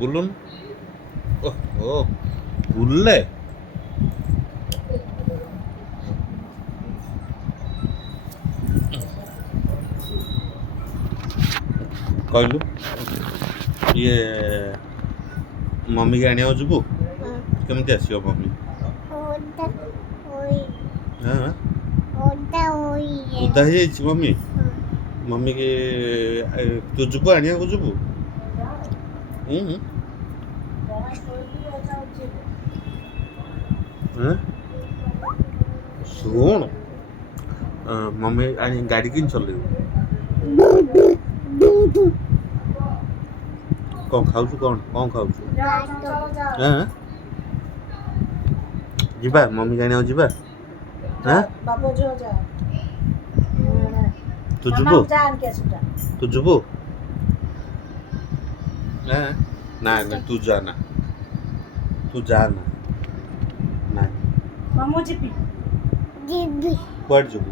বুলুন ও বুললে କହିଲୁ ଇଏ ମମିକି ଆଣିବାକୁ ଯିବୁ କେମିତି ଆସିବ ମମି ହଁ ଓଦା ହେଇଯାଇଛି ମମି ମମିକି ତୁ ଯିବୁ ଆଣିବାକୁ ଯିବୁ ଶୁଣ ମମି ଆଣି ଗାଡ଼ି କେମିତି ଚଲେଇବୁ କ'ଣ ଖାଉଛୁ କ'ଣ ଖାଉଛୁ ଯିବା ମମି ଆଣିବାକୁ ଯିବା ତୁ ଯିବୁ ତୁ ଯିବୁ ନା ତୁ ଯା ନା କୁଆଡ଼େ ଯିବୁ